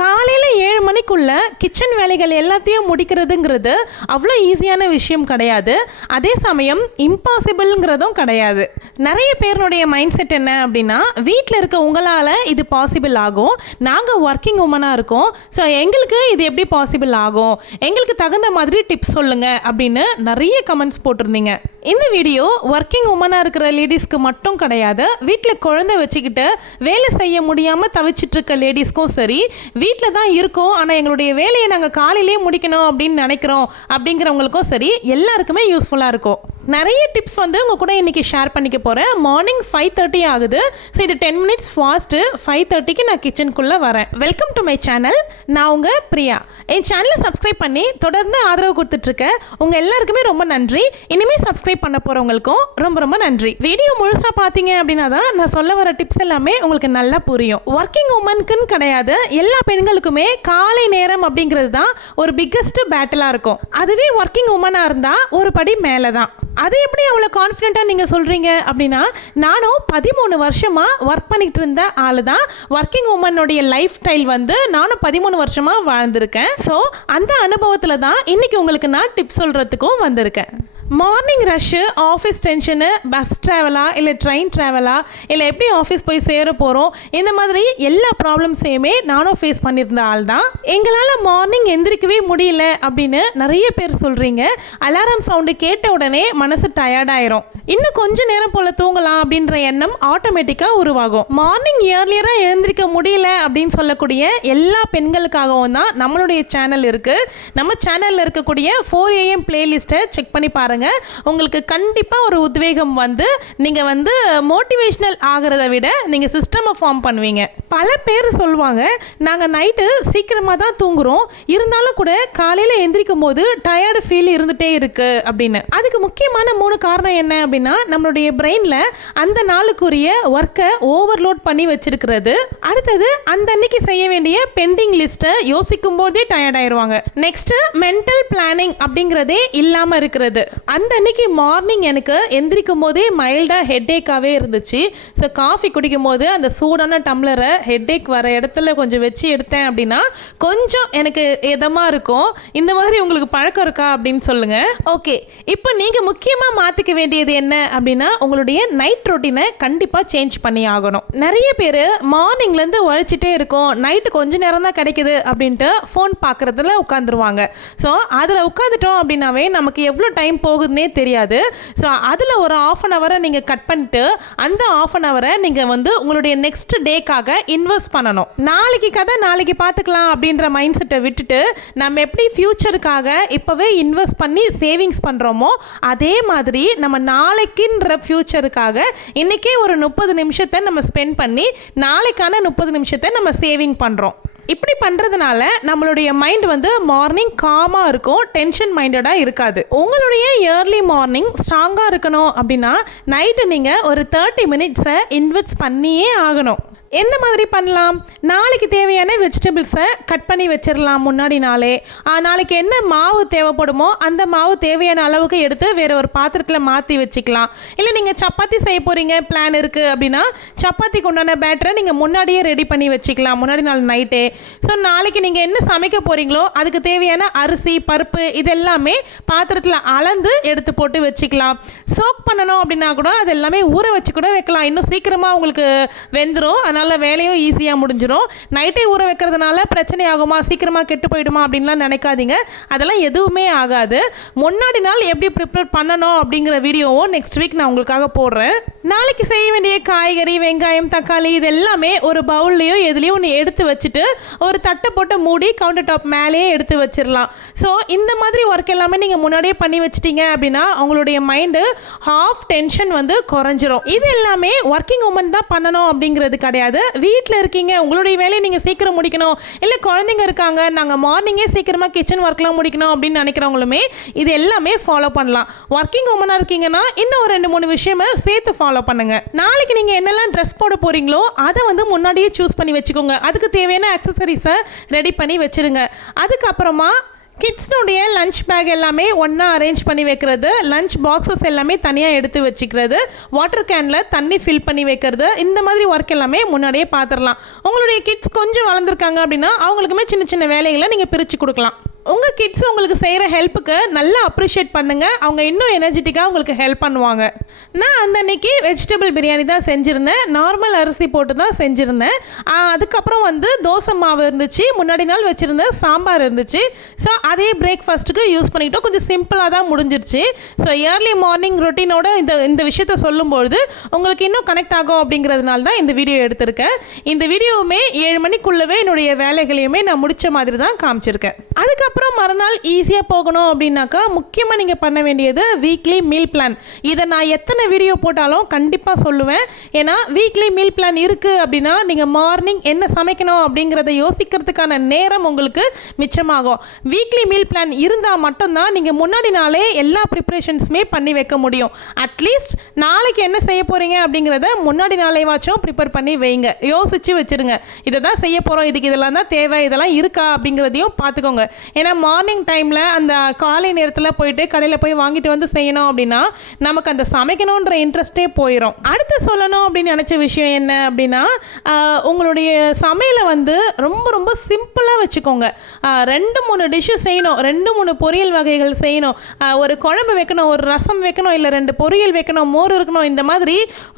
காலையில் 7 மணிக்குள்ள கிச்சன் வேலைகள் எல்லாத்தையும் முடிக்கிறதுங்கிறது அவ்வளோ ஈஸியான விஷயம் கிடையாது. அதே சமயம் இம்பாசிபிள்ங்கிறதும் கிடையாது. நிறைய பேருடைய மைண்ட் செட் என்ன அப்படின்னா, வீட்டில் இருக்க உங்களால் இது பாசிபிள் ஆகும், நாங்கள் ஒர்க்கிங் உமனாக இருக்கோம், ஸோ எங்களுக்கு இது எப்படி பாசிபிள் ஆகும், எங்களுக்கு தகுந்த மாதிரி டிப்ஸ் சொல்லுங்கள் அப்படின்னு நிறைய கமெண்ட்ஸ் போட்டிருந்தீங்க. இந்த வீடியோ ஒர்க்கிங் உமனாக இருக்கிற லேடிஸ்க்கு மட்டும் கிடையாது, வீட்டில் குழந்தை வச்சுக்கிட்டு வேலை செய்ய முடியாமல் தவிச்சிட்ருக்க லேடிஸ்க்கும் சரி, வீட்டில் தான் இருக்கோம் ஆனால் எங்களுடைய வேலையை நாங்கள் காலையிலேயே முடிக்கணும் அப்படின்னு நினைக்கிறோம் அப்படிங்கிறவங்களுக்கும் சரி, எல்லாருக்குமே யூஸ்ஃபுல்லாக இருக்கும். நிறைய டிப்ஸ் உங்கள் கூட இன்றைக்கி ஷேர் பண்ணிக்க போகிறேன். மார்னிங் 5:30 ஆகுது. ஸோ இது 10 மினிட்ஸ் ஃபாஸ்ட்டு. 5:30க்கு நான் கிச்சனுக்குள்ளே வரேன். Welcome to my channel. நான் உங்கள் பிரியா. என் சேனலை சப்ஸ்கிரைப் பண்ணி தொடர்ந்து ஆதரவு கொடுத்துட்ருக்கேன். உங்கள் எல்லாருக்குமே ரொம்ப நன்றி. இனிமேல் சப்ஸ்கிரைப் பண்ண போகிறவங்களுக்கும் ரொம்ப ரொம்ப நன்றி. வீடியோ முழுசாக பார்த்தீங்க அப்படின்னா தான் நான் சொல்ல வர டிப்ஸ் எல்லாமே உங்களுக்கு நல்லா புரியும். ஒர்க்கிங் உமனுக்குன்னு கிடையாது, எல்லா பெண்களுக்குமே காலை நேரம் அப்படிங்கிறது தான் ஒரு பிக்கஸ்ட் பேட்டிலாக இருக்கும். அதுவே ஒர்க்கிங் உமனாக இருந்தால் ஒரு படி மேலே தான். அது எப்படி அவ்வளோ கான்ஃபிடென்ட்டாக நீங்கள் சொல்கிறீங்க அப்படின்னா, நானும் 13 வருஷமாக ஒர்க் பண்ணிகிட்டு இருந்த ஆள் தான். ஒர்க்கிங் உமனுடைய லைஃப் ஸ்டைல் நானும் 13 வருஷமாக வாழ்ந்திருக்கேன். ஸோ அந்த அனுபவத்தில் தான் இன்றைக்கி உங்களுக்கு நான் டிப்ஸ் சொல்கிறதுக்கும் வந்திருக்கேன். Morning rush, office tension, bus ட்ராவலா இல்லை ட்ரெயின் ட்ராவலா இல்லை எப்படி ஆஃபீஸ் போய் சேர போகிறோம், இந்த மாதிரி எல்லா ப்ராப்ளம்ஸையுமே நானும் ஃபேஸ் பண்ணியிருந்த ஆள் தான். எங்களால் மார்னிங் எந்திரிக்கவே முடியல அப்படின்னு நிறைய பேர் சொல்கிறீங்க. அலாரம் சவுண்டு கேட்ட உடனே மனசு டயர்டாயிரும். இன்னும் கொஞ்சம் நேரம் போல் தூங்கலாம் அப்படின்ற எண்ணம் ஆட்டோமேட்டிக்காக உருவாகும். மார்னிங் இயர்லியராக எழுந்திரிக்க முடியல அப்படின்னு சொல்லக்கூடிய எல்லா பெண்களுக்காகவும் தான் நம்மளுடைய சேனல் இருக்குது. நம்ம சேனலில் இருக்கக்கூடிய 4 AM பிளேலிஸ்ட்டை செக் பண்ணி பாருங்கள். உங்களுக்கு கண்டிப்பாக ஒரு உத்வேகம் நீங்கள் மோட்டிவேஷனல் ஆகிறத விட நீங்கள் சிஸ்டமை ஃபார்ம் பண்ணுவீங்க. பல பேர் சொல்லுவாங்க, நாங்கள் நைட்டு சீக்கிரமாக தான் தூங்குறோம், இருந்தாலும் கூட காலையில் எந்திரிக்கும் போது டயர்டு ஃபீல் இருந்துகிட்டே இருக்குது அப்படின்னு. அதுக்கு முக்கியமான 3 காரணம் என்ன அப்படின்னா, நம்மளுடைய பிரெயினில் அந்த நாளுக்குரிய ஒர்க்கை ஓவர்லோட் பண்ணி வச்சிருக்கிறது. அடுத்தது, அந்த அன்னைக்கு செய்ய வேண்டிய பெண்டிங் லிஸ்ட்டை யோசிக்கும் போதே டயர்ட் ஆயிடுவாங்க. நெக்ஸ்ட்டு, மென்டல் பிளானிங் அப்படிங்கிறதே இல்லாமல் இருக்கிறது. அந்த அன்னைக்கு மார்னிங் எனக்கு எந்திரிக்கும் போதே மைல்டாக ஹெட்டேக்காகவே இருந்துச்சு. ஸோ காஃபி குடிக்கும் போது அந்த சூடான டம்ளரை ஹெட்டேக் வர இடத்துல கொஞ்சம் வச்சு எடுத்தேன் அப்படின்னா கொஞ்சம் எனக்கு இதமாக இருக்கும். இந்த மாதிரி உங்களுக்கு பழக்கம் இருக்கா அப்படின்னு சொல்லுங்கள். ஓகே, இப்போ நீங்கள் முக்கியமாக மாற்றிக்க வேண்டியது என்ன அப்படின்னா, உங்களுடைய நைட் ரொட்டீனை கண்டிப்பாக சேஞ்ச் பண்ணி ஆகணும். நிறைய பேர் மார்னிங்லேருந்து உழைச்சிட்டே இருக்கோம், நைட்டு கொஞ்சம் நேரம் தான் கிடைக்குது அப்படின்ட்டு ஃபோன் பார்க்குறதுல உட்காந்துருவாங்க. ஸோ அதில் உட்காந்துட்டோம் அப்படின்னாவே நமக்கு எவ்வளோ டைம் போகுதுன்னே தெரியாது. ஸோ அதில் ஒரு 1/2 hour நீங்கள் கட் பண்ணிட்டு அந்த 1/2 hour நீங்கள் உங்களுடைய நெக்ஸ்ட் டேக்காக இன்வெஸ்ட் பண்ணணும். நாளைக்கு கதை நாளைக்கு பார்த்துக்கலாம் அப்படின்ற மைண்ட் செட்டை விட்டுட்டு நம்ம எப்படி ஃப்யூச்சருக்காக இப்போவே இன்வெஸ்ட் பண்ணி சேவிங்ஸ் பண்ணுறோமோ, அதே மாதிரி நம்ம நாளைக்குன்ற ஃப்யூச்சருக்காக இன்றைக்கே ஒரு 30 நிமிஷத்தை நம்ம ஸ்பெண்ட் பண்ணி நாளைக்கான 30 நிமிஷத்தை நம்ம சேவிங் பண்ணுறோம். இப்படி பண்ணுறதுனால நம்மளுடைய மைண்ட் மார்னிங் காமாக இருக்கும், டென்ஷன் மைண்டடாக இருக்காது. உங்களுடைய இயர்லி மார்னிங் ஸ்ட்ராங்காக இருக்கணும் அப்படின்னா நைட்டு நீங்கள் ஒரு 30 மினிட்ஸை இன்வெஸ்ட் பண்ணியே ஆகணும். எந்த மாதிரி பண்ணலாம்? நாளைக்கு தேவையான வெஜிடபிள்ஸை கட் பண்ணி வச்சிடலாம் முன்னாடி நாளே. நாளைக்கு என்ன மாவு தேவைப்படுமோ அந்த மாவு தேவையான அளவுக்கு எடுத்து வேறு ஒரு பாத்திரத்தில் மாற்றி வச்சுக்கலாம். இல்லை நீங்கள் சப்பாத்தி செய்ய போகிறீங்க, பிளான் இருக்குது அப்படின்னா சப்பாத்திக்கு உண்டான பேட்டரை நீங்கள் முன்னாடியே ரெடி பண்ணி வச்சுக்கலாம் முன்னாடி நாள் நைட்டே. ஸோ நாளைக்கு நீங்கள் என்ன சமைக்க போகிறீங்களோ அதுக்கு தேவையான அரிசி, பருப்பு இதெல்லாமே பாத்திரத்தில் அளந்து எடுத்து போட்டு வச்சுக்கலாம். சோக் பண்ணணும் அப்படின்னா கூட அது எல்லாமே ஊற வச்சு கூட வைக்கலாம். இன்னும் சீக்கிரமாக உங்களுக்கு வெந்துடும், அதனால் வேலையும் ஈஸியாக முடிஞ்சிடும். நைட்டே ஊற வைக்கிறதுனால பிரச்சனை ஆகுமா, சீக்கிரமாக கெட்டு போயிடுமா அப்படின்லாம் நினைக்காதீங்க. அதெல்லாம் எதுவுமே ஆகாது. முன்னாடி நாள் எப்படி ப்ரிப்பேர் பண்ணணும் அப்படிங்கிற வீடியோவும் நெக்ஸ்ட் வீக் நான் உங்களுக்காக போடுறேன். நாளைக்கு செய்ய வேண்டிய காய்கறி, வெங்காயம், தக்காளி இது எல்லாமே ஒரு பவுல்லையோ எதுலேயும் ஒன்று எடுத்து வச்சுட்டு ஒரு தட்டை போட்டு மூடி கவுண்டர் டாப் மேலேயே எடுத்து வச்சிடலாம். ஸோ இந்த மாதிரி ஒர்க் எல்லாமே நீங்கள் முன்னாடியே பண்ணி வச்சிட்டீங்க அப்படின்னா உங்களுடைய மைண்டு ஹாஃப் டென்ஷன் குறைஞ்சிரும். இது எல்லாமே ஒர்க்கிங் உமன் தான் பண்ணணும் அப்படிங்கிறது கிடையாது. வீட்டில் இருக்கீங்க, உங்களுடைய வேலையை நீங்கள் சீக்கிரம் முடிக்கணும், இல்லை குழந்தைங்க இருக்காங்க, நாங்கள் மார்னிங்கே சீக்கிரமாக கிச்சன் ஒர்க்லாம் முடிக்கணும் அப்படின்னு நினைக்கிறவங்களுமே இது எல்லாமே ஃபாலோ பண்ணலாம். ஒர்க்கிங் உமனாக இருக்கீங்கன்னா இன்னும் ஒரு 2-3 விஷயமா சேர்த்து ஃபாலோ பண்ணுங்க. நாளைக்கு நீங்கள் என்னெல்லாம் ட்ரெஸ் போட போகிறீங்களோ அதை முன்னாடியே சூஸ் பண்ணி வச்சுக்கோங்க. அதுக்கு தேவையான அக்சசரிஸை ரெடி பண்ணி வச்சுருங்க. அதுக்கப்புறமா கிட்ஸ்னுடைய லஞ்ச் பேக் எல்லாமே ஒன்றா அரேஞ்ச் பண்ணி வைக்கிறது, லஞ்ச் பாக்ஸஸ் எல்லாமே தனியாக எடுத்து வச்சுக்கிறது, வாட்டர் கேனில் தண்ணி ஃபில் பண்ணி வைக்கிறது, இந்த மாதிரி ஒர்க் எல்லாமே முன்னாடியே பார்த்துடலாம். உங்களுடைய கிட்ஸ் கொஞ்சம் வளர்ந்துருக்காங்க அப்படின்னா அவங்களுக்குமே சின்ன சின்ன வேலைகளை நீங்கள் பிரித்து கொடுக்கலாம். உங்கள் கிட்ஸ் உங்களுக்கு செய்கிற ஹெல்ப்புக்கு நல்லா அப்ரிஷியேட் பண்ணுங்கள், அவங்க இன்னும் எனர்ஜெட்டிக்காக உங்களுக்கு ஹெல்ப் பண்ணுவாங்க. நான் அந்த அன்னைக்கு வெஜிடபிள் பிரியாணி தான் செஞ்சுருந்தேன், நார்மல் அரிசி போட்டு தான் செஞ்சுருந்தேன். அதுக்கப்புறம் வந்து தோசை மாவு இருந்துச்சு, முன்னாடி நாள் வச்சுருந்தேன் சாம்பார் இருந்துச்சு. ஸோ அதே பிரேக்ஃபாஸ்ட்டுக்கு யூஸ் பண்ணிக்கிட்டோம். கொஞ்சம் சிம்பிளாக தான் முடிஞ்சிருச்சு. ஸோ ஏர்லி மார்னிங் ரொட்டீனோட இந்த விஷயத்த சொல்லும்பொழுது உங்களுக்கு இன்னும் கனெக்ட் ஆகும் அப்படிங்கிறதுனால தான் இந்த வீடியோ எடுத்திருக்கேன். இந்த வீடியோவுமே 7 மணிக்குள்ளவே என்னுடைய வேலைகளையுமே நான் முடித்த மாதிரி தான் காமிச்சிருக்கேன். அதுக்கப்புறம் மறுநாள் ஈஸியாக போகணும் அப்படின்னாக்கா முக்கியமாக நீங்கள் பண்ண வேண்டியது வீக்லி மீல் பிளான். இதை நான் எத்தனை வீடியோ போட்டாலும் கண்டிப்பாக சொல்லுவேன். ஏன்னா வீக்லி மீல் பிளான் இருக்குது அப்படின்னா நீங்கள் மார்னிங் என்ன சமைக்கணும் அப்படிங்கிறத யோசிக்கிறதுக்கான நேரம் உங்களுக்கு மிச்சமாகும். வீக்லி மீல் பிளான் இருந்தால் மட்டும்தான் நீங்கள் முன்னாடி நாளே எல்லா ப்ரிப்ரேஷன்ஸுமே பண்ணி வைக்க முடியும். அட்லீஸ்ட் நாளைக்கு என்ன செய்ய போகிறீங்க அப்படிங்கிறத முன்னாடி நாளேவாச்சும் ப்ரிப்பேர் பண்ணி வைங்க, யோசித்து வச்சுருங்க. இதை தான் செய்ய போகிறோம், இதுக்கு இதெல்லாம் தான் தேவை, இதெல்லாம் இருக்கா அப்படிங்கிறதையும் பார்த்துக்கோங்க. ஏன்னா மார்னிங் டைமில் அந்த காலை நேரத்தில் போயிட்டு கடையில் போய் வாங்கிட்டு வந்து செய்யணும் அப்படின்னா நமக்கு அந்த சமைக்கணுன்ற இன்ட்ரெஸ்டே போயிடும். அடுத்து சொல்லணும் அப்படின்னு நினச்ச விஷயம் என்ன அப்படின்னா, உங்களுடைய சமையலை வந்து ரொம்ப ரொம்ப சிம்பிளாக வச்சுக்கோங்க. 2-3 டிஷ்ஷு செய்யணும், 2-3 பொரியல் வகைகள் செய்யணும், ஒரு குழம்பு வைக்கணும், ஒரு ரசம் வைக்கணும், இல்லை 2 பொரியல் வைக்கணும், மோர் இருக்கணும், இந்த மாதிரி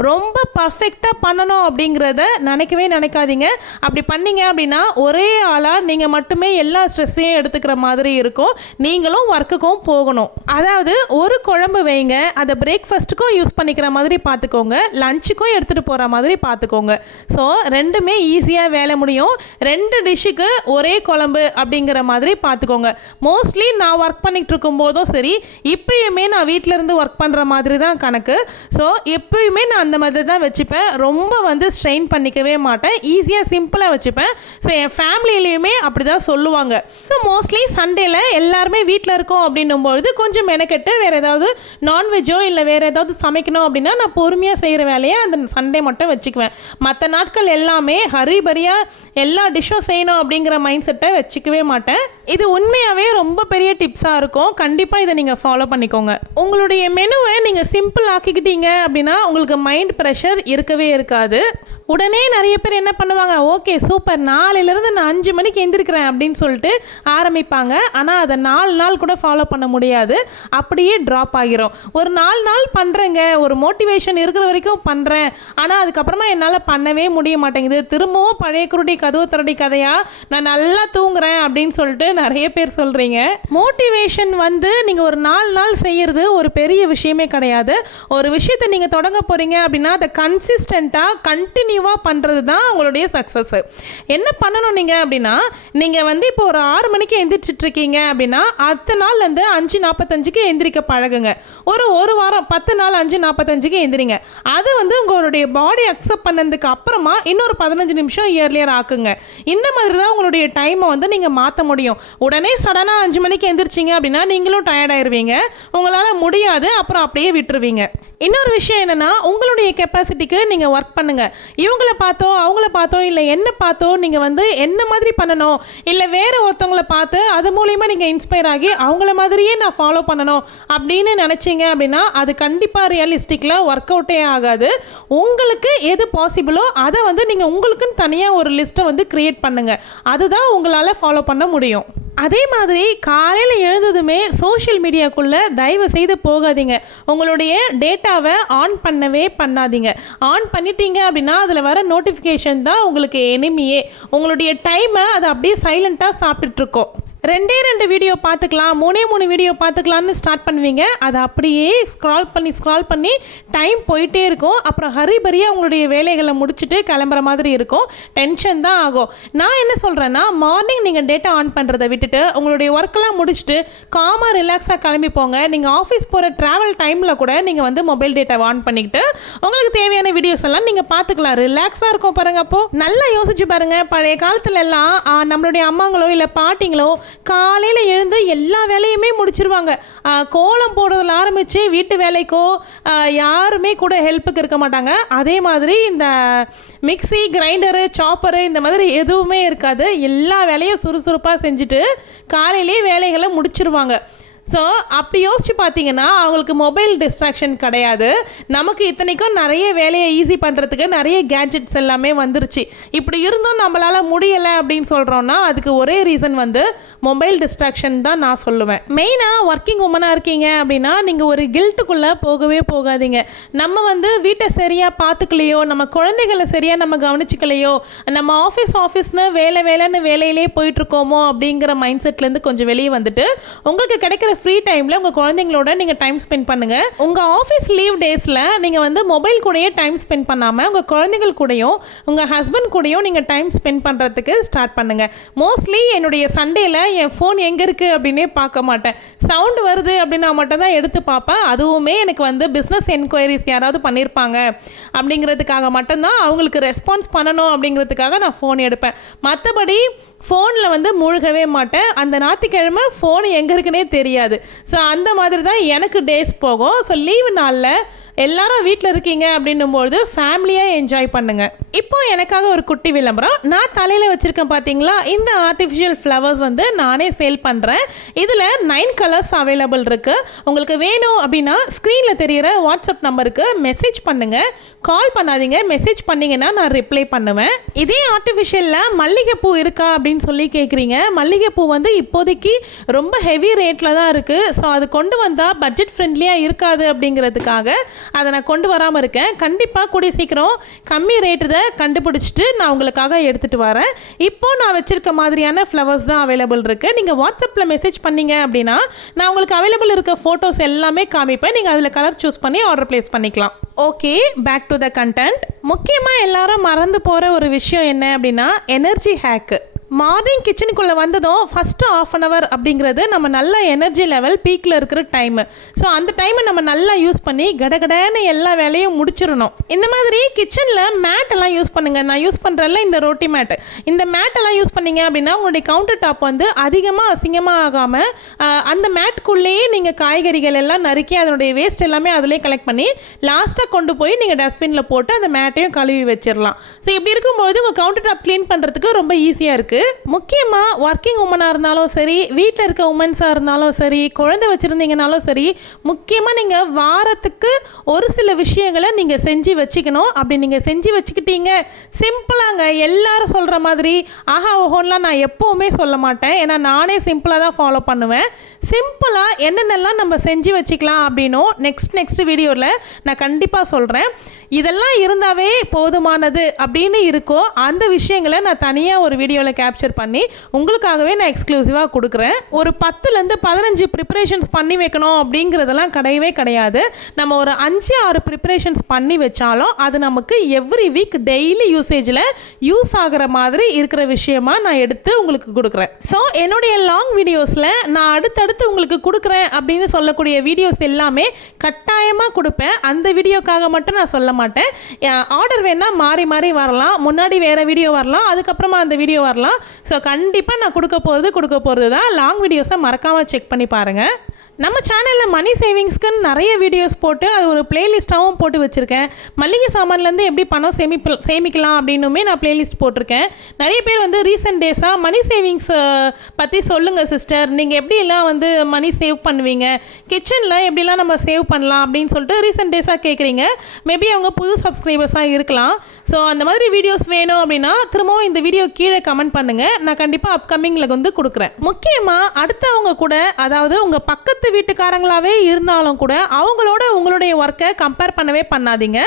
ரொம்ப பர்ஃபெக்டாக பண்ணணும் அப்படிங்கிறத நினைக்கவே நினைக்காதீங்க. அப்படி பண்ணீங்க அப்படின்னா ஒரே ஆளாக நீங்கள் மட்டுமே எல்லா ஸ்ட்ரெஸ்ஸையும் எடுத்துக்கிற மாதிரி இருக்கும். நீங்களும் ஒர்க்குக்கும் போகணும். அதாவது ஒரு குழம்பு வைங்க, அதை பிரேக்ஃபாஸ்ட்டுக்கும் யூஸ் பண்ணிக்கிற மாதிரி பார்த்துக்கோங்க, லஞ்சுக்கும் எடுத்துகிட்டு போகிற மாதிரி பார்த்துக்கோங்க. ஸோ ரெண்டுமே ஈஸியாக வேலை முடியும். 2 டிஷ்ஷுக்கு ஒரே குழம்பு அப்படிங்கிற மாதிரி பார்த்துக்கோங்க. மோஸ்ட்லி நான் ஒர்க் பண்ணிகிட்டு இருக்கும்போதும் சரி, இப்போயுமே நான் வீட்டிலேருந்து ஒர்க் பண்ணுற மாதிரி தான் கணக்கு. ஸோ எப்போயுமே நான் அந்த மாதிரி தான் வச்சுப்பேன். ரொம்ப வந்து ஸ்ட்ரெயின் பண்ணிக்கவே மாட்டேன், ஈஸியாக சிம்பிளாக வச்சுப்பேன். ஸோ என் ஃபேமிலியிலையுமே அப்படி தான் சொல்லுவாங்க. ஸோ மோஸ்ட்லி சண்டேல எல்லாருமே வீட்டில் இருக்கோம் அப்படின்னும்பொழுது கொஞ்சம் மெனக்கெட்டு வேறு ஏதாவது நான்வெஜ்ஜோ இல்லை வேறு ஏதாவது சமைக்கணும் அப்படின்னா நான் பொறுமையாக செய்கிற வேலையை அந்த சண்டே மட்டும் வச்சுக்குவேன். மற்ற நாட்கள் எல்லாமே ஹரிபரியாக எல்லா டிஷ்ஷும் செய்யணும் அப்படிங்கிற மைண்ட் செட்டை வச்சுக்கவே மாட்டேன். இது உண்மையாகவே ரொம்ப பெரிய டிப்ஸாக இருக்கும். கண்டிப்பாக இதை நீங்கள் ஃபாலோ பண்ணிக்கோங்க. உங்களுடைய மெனுவை நீங்கள் சிம்பிள் ஆக்கிக்கிட்டீங்க அப்படின்னா உங்களுக்கு மைண்ட் ப்ரெஷர் இருக்கவே இருக்காது. உடனே நிறைய பேர் என்ன பண்ணுவாங்க, ஓகே சூப்பர், நாளையிலேருந்து நான் 5 மணிக்கு எந்திரிக்கிறேன் அப்படின்னு சொல்லிட்டு ஆரம்பிப்பாங்க. ஆனால் அதை 4 நாள் கூட ஃபாலோ பண்ண முடியாது, அப்படியே ட்ராப் ஆகிரும். ஒரு 4 நாள் பண்ணுறேங்க, ஒரு மோட்டிவேஷன் இருக்கிற வரைக்கும் பண்ணுறேன், ஆனால் அதுக்கப்புறமா என்னால் பண்ணவே முடிய மாட்டேங்குது, திரும்பவும் பழைய குருடி கதவு திரடி கதையாக நான் நல்லா தூங்குறேன் அப்படின்னு சொல்லிட்டு நிறைய பேர் சொல்கிறீங்க. மோட்டிவேஷன் வந்து நீங்கள் ஒரு 4 நாள் செய்கிறது ஒரு பெரிய விஷயமே கிடையாது. ஒரு விஷயத்தை நீங்கள் தொடங்க போகிறீங்க அப்படின்னா அதை கன்சிஸ்டண்ட்டாக கண்டினியூவாக பண்ணுறது தான் உங்களுடைய சக்ஸஸ். என்ன பண்ணணும் நீங்கள் அப்படின்னா, நீங்கள் வந்து இப்போ ஒரு 6 மணிக்கு எந்திரிச்சிட்ருக்கீங்க அப்படின்னா அடுத்த நாள்லேருந்து 5:45க்கு எந்திரிக்க பழகுங்க. ஒரு வாரம் 10 நாள் 5:45க்கு எந்திரிங்க. அது வந்து உங்களுடைய பாடி அக்செப்ட் பண்ணதுக்கு அப்புறமா இன்னொரு 15 நிமிஷம் இயர்லியர் ஆக்குங்க. இந்த மாதிரி தான் உங்களுடைய டைமை வந்து நீங்கள் மாற்ற முடியும். உடனே சடனாக 5 மணிக்கு எந்திரிச்சிங்க அப்படின்னா நீங்களும் டயர்டாயிருவீங்க, உங்களால் முடியாது, அப்புறம் அப்படியே விட்டுருவீங்க. இன்னொரு விஷயம் என்னென்னா, உங்களுடைய கெப்பாசிட்டிக்கு நீங்கள் ஒர்க் பண்ணுங்கள். இவங்கள பார்த்தோ அவங்கள பார்த்தோ இல்லை என்ன பார்த்தோ நீங்கள் வந்து என்ன மாதிரி பண்ணணும், இல்லை வேறு ஒருத்தவங்கள பார்த்து அது மூலிமா நீங்கள் இன்ஸ்பயர் ஆகி அவங்கள மாதிரியே நான் ஃபாலோ பண்ணணும் அப்படின்னு நினச்சிங்க அப்படின்னா அது கண்டிப்பாக ரியலிஸ்டிக்கில் ஒர்க் அவுட்டே ஆகாது. உங்களுக்கு எது பாசிபிளோ அதை வந்து நீங்கள் உங்களுக்குன்னு தனியாக ஒரு லிஸ்ட்டை வந்து க்ரியேட் பண்ணுங்கள். அதுதான் உங்களால் ஃபாலோ பண்ண முடியும். அதே மாதிரி காலையில் எழுந்ததுமே சோஷியல் மீடியாக்குள்ளே தயவு செய்து போகாதீங்க. உங்களுடைய டேட்டாவை ஆன் பண்ணவே பண்ணாதீங்க. ஆன் பண்ணிட்டீங்க அப்படின்னா அதில் வர நோட்டிஃபிகேஷன் தான் உங்களுக்கு எனிமியே. உங்களுடைய டைமை அதை அப்படியே சைலண்ட்டாக சாப்பிட்டுருக்கோம். 2 வீடியோ பார்த்துக்கலாம், 3 வீடியோ பார்த்துக்கலான்னு ஸ்டார்ட் பண்ணுவீங்க. அதை அப்படியே ஸ்க்ரால் பண்ணி டைம் போயிட்டே இருக்கும். அப்புறம் ஹரிபரியாக உங்களுடைய வேலைகளை முடிச்சுட்டு கிளம்புற மாதிரி இருக்கும். டென்ஷன் தான் ஆகும். நான் என்ன சொல்கிறேன்னா, மார்னிங் நீங்கள் டேட்டா ஆன் பண்ணுறதை விட்டுட்டு உங்களுடைய ஒர்க்கெல்லாம் முடிச்சுட்டு காமாக ரிலாக்ஸாக கிளம்பி போங்க. நீங்கள் ஆஃபீஸ் போகிற ட்ராவல் டைமில் கூட நீங்கள் வந்து மொபைல் டேட்டாவை ஆன் பண்ணிக்கிட்டு உங்களுக்கு தேவையான வீடியோஸ் எல்லாம் நீங்கள் பார்த்துக்கலாம். ரிலாக்ஸாக இருக்கும் பாருங்கள். அப்போது நல்லா யோசிச்சு பாருங்கள். பழைய காலத்துல எல்லாம் நம்மளுடைய அம்மாங்களோ இல்லை பாட்டிங்களோ காலையில் எழுந்து எல்லா வேலையுமே முடிச்சிருவாங்க. கோலம் போடுறதுல ஆரம்பித்து வீட்டு வேலைக்கோ யாருமே கூட ஹெல்ப்புக்கு இருக்க மாட்டாங்க. அதே மாதிரி இந்த மிக்ஸி, கிரைண்டரு, சாப்பரு இந்த மாதிரி எதுவுமே இருக்காது. எல்லா வேலையும் சுறுசுறுப்பாக செஞ்சுட்டு காலையிலேயே வேலைகளை முடிச்சிருவாங்க. ஸோ அப்படி யோசித்து பார்த்தீங்கன்னா அவங்களுக்கு மொபைல் டிஸ்ட்ராக்ஷன் கிடையாது. நமக்கு இத்தனைக்கும் நிறைய வேலையை ஈஸி பண்ணுறதுக்கு நிறைய கேட்ஜெட்ஸ் எல்லாமே வந்துருச்சு. இப்படி இருந்தும் நம்மளால் முடியலை அப்படின்னு சொல்கிறோன்னா அதுக்கு ஒரே ரீசன் வந்து மொபைல் டிஸ்ட்ராக்ஷன் தான் நான் சொல்லுவேன். மெயினாக ஒர்க்கிங் உமனாக இருக்கீங்க அப்படின்னா நீங்கள் ஒரு கில்ட்டுக்குள்ளே போகவே போகாதீங்க. நம்ம வந்து வீட்டை சரியாக பார்த்துக்கலையோ, நம்ம குழந்தைகளை சரியாக நம்ம கவனிச்சிக்கலையோ, நம்ம ஆஃபீஸ்னு வேலைன்னு வேலையிலே போயிட்டுருக்கோமோ அப்படிங்கிற மைண்ட் செட்லேருந்து கொஞ்சம் வெளியே வந்துட்டு உங்களுக்கு கிடைக்கிற ஃப்ரீ டைமில் உங்கள் குழந்தைங்களோட நீங்கள் டைம் ஸ்பெண்ட் பண்ணுங்கள். உங்கள் ஆஃபீஸ் லீவ் டேஸில் நீங்கள் வந்து மொபைல் கூடயே டைம் ஸ்பெண்ட் பண்ணாமல் உங்கள் குழந்தைகள் கூடயும் உங்கள் ஹஸ்பண்ட் கூடயும் நீங்கள் டைம் ஸ்பெண்ட் பண்ணுறதுக்கு ஸ்டார்ட் பண்ணுங்கள். மோஸ்ட்லி என்னுடைய சண்டேயில் என் ஃபோன் எங்கே இருக்குது அப்படின்னே பார்க்க மாட்டேன். சவுண்டு வருது அப்படின்னா மட்டும் தான் எடுத்து பார்ப்பேன். அதுவுமே எனக்கு வந்து பிஸ்னஸ் என்கொயரிஸ் யாராவது பண்ணியிருப்பாங்க அப்படிங்கிறதுக்காக மட்டும்தான், அவங்களுக்கு ரெஸ்பான்ஸ் பண்ணணும் அப்படிங்கிறதுக்காக நான் ஃபோன் எடுப்பேன். மற்றபடி ஃபோனில் வந்து மூழ்கவே மாட்டேன். அந்த ஞாயிற்றுக்கிழமை ஃபோன் எங்கே இருக்குன்னே தெரியாது. ஸோ அந்த மாதிரி தான் எனக்கு டேஸ் போகும். ஸோ லீவு நாளில் எல்லாரும் வீட்டில் இருக்கீங்க அப்படின்னும்போது ஃபேமிலியாக என்ஜாய் பண்ணுங்கள். இப்போ எனக்காக ஒரு குட்டி விளம்பரம். நான் தலையில் வச்சுருக்கேன் பார்த்தீங்களா, இந்த ஆர்டிஃபிஷியல் ஃப்ளவர்ஸ் வந்து நானே சேல் பண்ணுறேன். இதில் 9 கலர்ஸ் அவைலபிள் இருக்குது. உங்களுக்கு வேணும் அப்படின்னா ஸ்க்ரீனில் தெரிகிற வாட்ஸ்அப் நம்பருக்கு மெசேஜ் பண்ணுங்கள். கால் பண்ணாதீங்க, மெசேஜ் பண்ணிங்கன்னா நான் ரிப்ளை பண்ணுவேன். இதே ஆர்டிஃபிஷியலில் மல்லிகைப்பூ இருக்கா அப்படின்னு சொல்லி கேட்குறீங்க. மல்லிகைப்பூ வந்து இப்போதைக்கு ரொம்ப ஹெவி ரேட்டில் தான் இருக்குது. ஸோ அது கொண்டு வந்தால் பட்ஜெட் ஃப்ரெண்ட்லியாக இருக்காது அப்படிங்கிறதுக்காக அதை நான் கொண்டு வராமல் இருக்கேன். கண்டிப்பாக கூடிய சீக்கிரம் கம்மி ரேட்டு கண்டுபிடிச்சிட்டு நான் உங்களுக்காக எடுத்துகிட்டு வரேன். இப்போது நான் வச்சுருக்க மாதிரியான ஃப்ளவர்ஸ் தான் அவைலபிள் இருக்குது. நீங்கள் வாட்ஸ்அப்பில் மெசேஜ் பண்ணீங்க அப்படின்னா நான் உங்களுக்கு அவைலபிள் இருக்க ஃபோட்டோஸ் எல்லாமே காமிப்பேன். நீங்கள் அதில் கலர் சூஸ் பண்ணி ஆர்டர் ப்ளேஸ் பண்ணிக்கலாம். Okay, back to the content. முக்கியமாக எல்லாரும் மறந்து போகிற ஒரு விஷயம் என்ன அப்படின்னா எனர்ஜி ஹேக்கு. மார்னிங் கிச்சனுக்குள்ளே வந்ததும் ஃபஸ்ட்டு ½ அன் ஹவர் அப்படிங்கிறது நம்ம நல்ல எனர்ஜி லெவல் பீக்கில் இருக்கிற டைமு. ஸோ அந்த டைமை நம்ம நல்லா யூஸ் பண்ணி கடகடன்னு எல்லா வேலையும் முடிச்சிடணும். இந்த மாதிரி கிச்சனில் மேட்டெல்லாம் யூஸ் பண்ணுங்கள். நான் யூஸ் பண்ணுறல இந்த ரோட்டி மேட்டு, இந்த மேட்டெல்லாம் யூஸ் பண்ணிங்க அப்படின்னா உங்களுடைய கவுண்டர் டாப் வந்து அதிகமாக அசிங்கமாக ஆகாமல் அந்த மேட்குள்ளேயே நீங்கள் காய்கறிகள் எல்லாம் நறுக்கி அதனுடைய வேஸ்ட் எல்லாமே அதிலே கலெக்ட் பண்ணி லாஸ்ட்டாக கொண்டு போய் நீங்கள் டஸ்ட்பினில் போட்டு அந்த மேட்டையும் கழுவி வச்சிடலாம். ஸோ இப்படி இருக்கும்போது உங்கள் கவுண்டர் டாப் க்ளீன் பண்ணுறதுக்கு ரொம்ப ஈஸியாக இருக்குது. முக்கியமாக ஒர்க்கிங் உமனாக இருந்தாலும் சரி, வீட்டில் இருக்க உமன்ஸாக இருந்தாலும் சரி, குழந்தை வச்சுருந்தீங்கனாலும் சரி, முக்கியமாக நீங்கள் வாரத்துக்கு ஒரு சில விஷயங்களை நீங்கள் செஞ்சு வச்சுக்கணும். அப்படி நீங்கள் செஞ்சு வச்சுக்கிட்டீங்க, சிம்பிளாங்க, எல்லாரும் சொல்கிற மாதிரி ஆஹா ஓஹோன்லாம் நான் எப்போவுமே சொல்ல மாட்டேன். ஏன்னா நானே சிம்பிளாக தான் ஃபாலோ பண்ணுவேன். சிம்பிளாக என்னென்னலாம் நம்ம செஞ்சு வச்சுக்கலாம் அப்படின்னும் நெக்ஸ்ட் வீடியோவில் நான் கண்டிப்பாக சொல்கிறேன். இதெல்லாம் இருந்தாவே போதுமானது அப்படின்னு இருக்கோ அந்த விஷயங்களை நான் தனியாக ஒரு வீடியோவில் கேப்சர் பண்ணி உங்களுக்காகவே நான் எக்ஸ்க்ளூசிவாக கொடுக்குறேன். ஒரு 10லேருந்து 15 ப்ரிப்பரேஷன்ஸ் பண்ணி வைக்கணும் அப்படிங்கிறதெல்லாம் கிடையவே கிடையாது. நம்ம ஒரு 5-6 ப்ரிப்பரேஷன்ஸ் பண்ணி வச்சாலும் அது நமக்கு எவ்ரி வீக் டெய்லி யூசேஜில் யூஸ் ஆகிற மாதிரி இருக்கிற விஷயமா நான் எடுத்து உங்களுக்கு கொடுக்குறேன். ஸோ என்னுடைய லாங் வீடியோஸில் நான் அடுத்தடுத்து உங்களுக்கு கொடுக்குறேன் அப்படின்னு சொல்லக்கூடிய வீடியோஸ் எல்லாமே கட்டாயமாக கொடுப்பேன். அந்த வீடியோக்காக மட்டும் நான் சொல்ல மாட்டேன். ஆர்டர் வேணால் மாறி மாறி வரலாம். முன்னாடி வேறு வீடியோ வரலாம், அதுக்கப்புறமா அந்த வீடியோ வரலாம். ஸோ கண்டிப்பாக நான் கொடுக்க போகிறது தான். லாங் வீடியோஸை மறக்காமல் செக் பண்ணி பாருங்கள். நம்ம சேனலில் மணி சேவிங்ஸ்க்குன்னு நிறைய வீடியோஸ் போட்டு அது ஒரு பிளேலிஸ்ட்டாகவும் போட்டு வச்சுருக்கேன். மளிகை சாமான்லேருந்து எப்படி பணம் சேமிக்கலாம் அப்படின்னுமே நான் பிளேலிஸ்ட் போட்டிருக்கேன். நிறைய பேர் வந்து ரீசெண்ட் டேஸாக மணி சேவிங்ஸ் பற்றி சொல்லுங்கள் சிஸ்டர், நீங்கள் எப்படிலாம் வந்து மணி சேவ் பண்ணுவீங்க, கிச்சனில் எப்படிலாம் நம்ம சேவ் பண்ணலாம் அப்படின்னு சொல்லிட்டு ரீசெண்ட் டேஸாக கேட்குறீங்க. மேபி அவங்க புது சப்ஸ்கிரைபர்ஸாக இருக்கலாம். ஸோ அந்த மாதிரி வீடியோஸ் வேணும் அப்படின்னா திரும்பவும் இந்த வீடியோ கீழே கமெண்ட் பண்ணுங்கள். நான் கண்டிப்பாக அப்கமிங்கில் வந்து கொடுக்குறேன். முக்கியமாக அடுத்தவங்க கூட, அதாவது உங்கள் பக்கத்து வீட்டுக்காரங்களாவே இருந்தாலும் கூட அவங்களோட உங்களுடைய ஒர்க்கை கம்பேர் பண்ணவே பண்ணாதீங்க.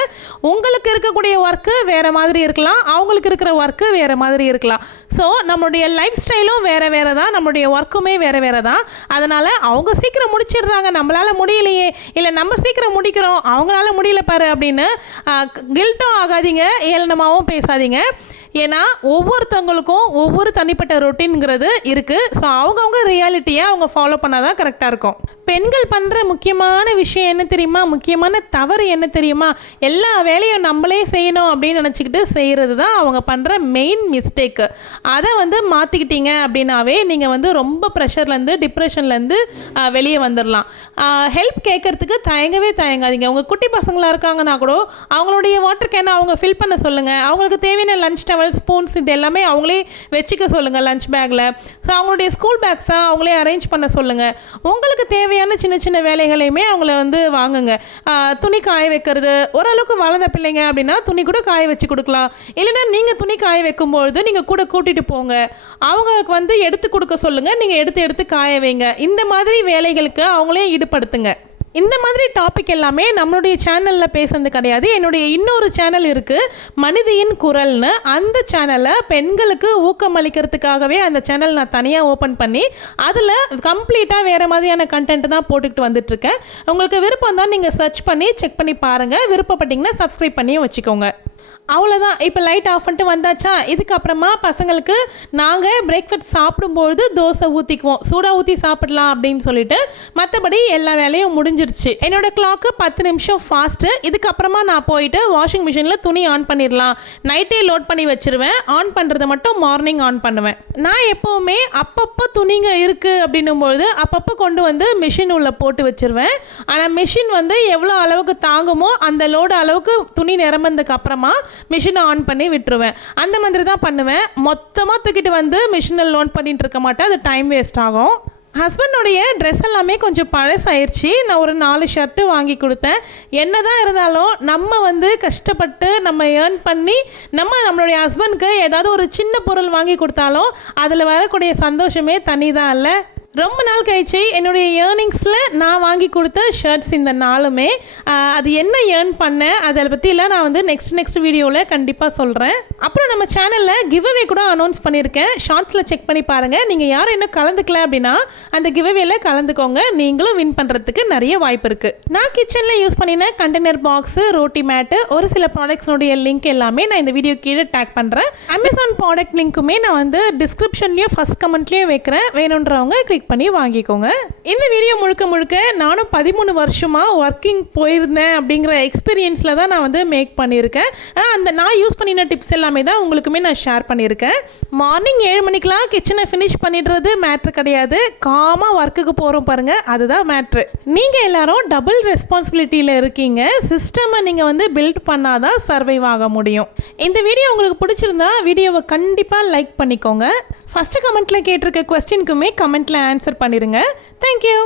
உங்களுக்கு இருக்கக்கூடிய ஒர்க்கு வேறு மாதிரி இருக்கலாம், அவங்களுக்கு இருக்கிற ஒர்க்கு வேறு மாதிரி இருக்கலாம். ஸோ நம்மளுடைய லைஃப் ஸ்டைலும் வேறு தான், நம்மளுடைய ஒர்க்குமே வேறு தான். அதனால் அவங்க சீக்கிரம் முடிச்சிடுறாங்க, நம்மளால் முடியலையே, இல்லை நம்ம சீக்கிரம் முடிக்கிறோம் அவங்களால முடியல பாரு அப்படின்னு கில்ட்டும் ஆகாதீங்க, ஏளனமாகவும் பேசாதீங்க. ஏன்னா ஒவ்வொருத்தவங்களுக்கும் ஒவ்வொரு தனிப்பட்ட ரொட்டீன்ங்கிறது இருக்குது. ஸோ அவங்கவுங்க ரியாலிட்டியை அவங்க ஃபாலோ பண்ணால் தான் கரெக்டாக இருக்கும். பெண்கள் பண்ணுற முக்கியமான விஷயம் என்ன தெரியுமா, முக்கியமான தவறு என்ன தெரியுமா, எல்லா வேலையும் நம்மளே செய்யணும் அப்படின்னு நினச்சிக்கிட்டு செய்கிறது தான் அவங்க பண்ணுற மெயின் மிஸ்டேக்கு. அதை வந்து மாற்றிக்கிட்டீங்க அப்படின்னாவே நீங்கள் வந்து ரொம்ப ப்ரெஷர்லேருந்து டிப்ரெஷன்லேருந்து வெளியே வந்துடலாம். ஹெல்ப் கேட்குறதுக்கு தயங்காதீங்க. உங்கள் குட்டி பசங்களாக இருக்காங்கன்னா கூட அவங்களுடைய வாட்டர் கேனை அவங்க ஃபில் பண்ண சொல்லுங்கள். அவங்களுக்கு தேவையான லஞ்ச் டவல், ஸ்பூன்ஸ் இது எல்லாமே அவங்களே வச்சுக்க சொல்லுங்கள் லஞ்ச் பேக்கில். ஸோ அவங்களுடைய ஸ்கூல் பேக்ஸை அவங்களே அரேஞ்ச் பண்ண சொல்லுங்கள். உங்களுக்கு தேவையான சின்ன சின்ன வேலைகளையுமே அவங்கள வந்து வாங்குங்க. துணி காய வைக்கிறது, ஓரளவுக்கு வளர்ந்த பிள்ளைங்க அப்படின்னா துணி கூட காய வச்சு கொடுக்கலாம். இல்லைன்னா நீங்கள் துணி காய வைக்கும்பொழுது நீங்கள் கூட கூட்டிகிட்டு போங்க. அவங்களுக்கு வந்து எடுத்து கொடுக்க சொல்லுங்கள், நீங்கள் எடுத்து காய வைங்க. இந்த மாதிரி வேலைகளுக்கு அவங்களே ஈடுபடுத்துங்க. இந்த மாதிரி டாபிக் எல்லாமே நம்மளுடைய சேனலில் பேசுறது கிடையாது. என்னுடைய இன்னொரு சேனல் இருக்குது, மனிதியின் குரல்னு. அந்த சேனலை பெண்களுக்கு ஊக்கமளிக்கிறதுக்காகவே அந்த சேனல் நான் தனியாக ஓப்பன் பண்ணி அதில் கம்ப்ளீட்டாக வேறு மாதிரியான கண்டென்ட் தான் போட்டுக்கிட்டு வந்துட்டுருக்கேன். உங்களுக்கு விருப்பம் தான் நீங்கள் சர்ச் பண்ணி செக் பண்ணி பாருங்கள். விருப்பப்பட்டிங்கன்னா சப்ஸ்கிரைப் பண்ணியும் வச்சுக்கோங்க. அவ்வளோதான். இப்போ லைட் ஆஃப் பண்ணிட்டு வந்தாச்சா, இதுக்கப்புறமா பசங்களுக்கு நாங்கள் பிரேக்ஃபாஸ்ட் சாப்பிடும்பொழுது தோசை ஊற்றிக்குவோம். சூடாக ஊற்றி சாப்பிடலாம் அப்படின்னு சொல்லிட்டு. மற்றபடி எல்லா வேலையும் முடிஞ்சிருச்சு. என்னோட கிளாக்கு 10 நிமிஷம் ஃபாஸ்ட்டு. இதுக்கப்புறமா நான் போயிட்டு வாஷிங் மிஷினில் துணி ஆன் பண்ணிடலாம். நைட்டே லோட் பண்ணி வச்சுருவேன். ஆன் பண்ணுறது மட்டும் மார்னிங் ஆன் பண்ணுவேன். நான் எப்போவுமே அப்பப்போ துணிங்க இருக்குது அப்படின்னும்பொழுது அப்பப்போ கொண்டு வந்து மிஷின் உள்ளே போட்டு வச்சுருவேன். ஆனால் மிஷின் வந்து எவ்வளோ அளவுக்கு தாங்குமோ அந்த லோடு அளவுக்கு துணி நிரம்புனதுக்கு அப்புறமா மிஷினை ஆன் பண்ணி விட்டுருவேன். அந்த மாதிரி தான் பண்ணுவேன். மொத்தமாக தூக்கிட்டு வந்து மிஷினில் லோட் பண்ணிட்டு இருக்க மாட்டேன். அது டைம் வேஸ்ட் ஆகும். ஹஸ்பண்டோடைய ட்ரெஸ் எல்லாமே கொஞ்சம் பழசாயிருச்சு. நான் ஒரு 4 ஷர்ட்டு வாங்கி கொடுத்தேன். என்ன தான் இருந்தாலும் நம்ம வந்து கஷ்டப்பட்டு நம்ம ஏர்ன் பண்ணி நம்மளுடைய ஹஸ்பண்டுக்கு ஏதாவது ஒரு சின்ன பொருள் வாங்கி கொடுத்தாலும் அதில் வரக்கூடிய சந்தோஷமே தனி தான் இல்லை. ரொம்ப நாள் கழிச்சு என்னுடைய ஏர்னிங்ஸில் நான் வாங்கி கொடுத்த ஷர்ட்ஸ் இந்த நாளுமே. அது என்ன ஏர்ன் பண்ணேன் அதை பற்றிலாம் நான் வந்து நெக்ஸ்ட் வீடியோவில் கண்டிப்பாக சொல்கிறேன். அப்புறம் நம்ம சேனலில் கிவ்அவே கூட அனௌன்ஸ் பண்ணியிருக்கேன். ஷார்ட்ஸில் செக் பண்ணி பாருங்கள். நீங்கள் யாரும் இன்னும் கலந்துக்கல அப்படின்னா அந்த கிவ்அவேல கலந்துக்கோங்க. நீங்களும் வின் பண்ணுறதுக்கு நிறைய வாய்ப்பு இருக்குது. நான் கிச்சனில் யூஸ் பண்ணின கண்டெய்னர் பாக்ஸு, ரோட்டி மேட்டு, ஒரு சில ப்ராடக்ட்ஸ்னுடைய லிங்க் எல்லாமே நான் இந்த வீடியோ கீழே டேக் பண்ணுறேன். அமேசான் ப்ராடக்ட் லிங்க்குமே நான் வந்து டிஸ்கிரிப்ஷன்லேயும் ஃபஸ்ட் கமெண்ட்லேயும் வைக்கிறேன். வேணுன்றவங்க கிளிக் பண்ணி வாங்கிக்கோங்க. இந்த வீடியோ முழுக்க நானும் 13 வருஷமாக ஒர்க்கிங் போயிருந்தேன் அப்படிங்கிற எக்ஸ்பீரியன்ஸில் தான் நான் வந்து மேக் பண்ணியிருக்கேன். அந்த நான் யூஸ் பண்ணின டிப்ஸ் எல்லாமே தான் உங்களுக்குமே நான் ஷேர் பண்ணியிருக்கேன். மார்னிங் 7 மணிக்கெலாம் கிச்சனை ஃபினிஷ் பண்ணிடுறது மேட்ரு கிடையாது. காமாக ஒர்க்குக்கு போகிறோம் பாருங்கள், அதுதான் மேட்ரு. நீங்கள் எல்லாரும் டபுள் ரெஸ்பான்சிபிலிட்டியில் இருக்கீங்க. சிஸ்டமை நீங்கள் வந்து பில்ட் பண்ணாதான் சர்வைவ் ஆக முடியும். இந்த வீடியோ உங்களுக்கு பிடிச்சிருந்தா வீடியோவை கண்டிப்பாக லைக் பண்ணிக்கோங்க. ஃபஸ்ட்டு கமெண்ட்டில் கேட்டிருக்க கொஸ்டினுக்குமே கமெண்ட்டில் ஆன்சர் பண்ணிடுங்க. தேங்க்யூ.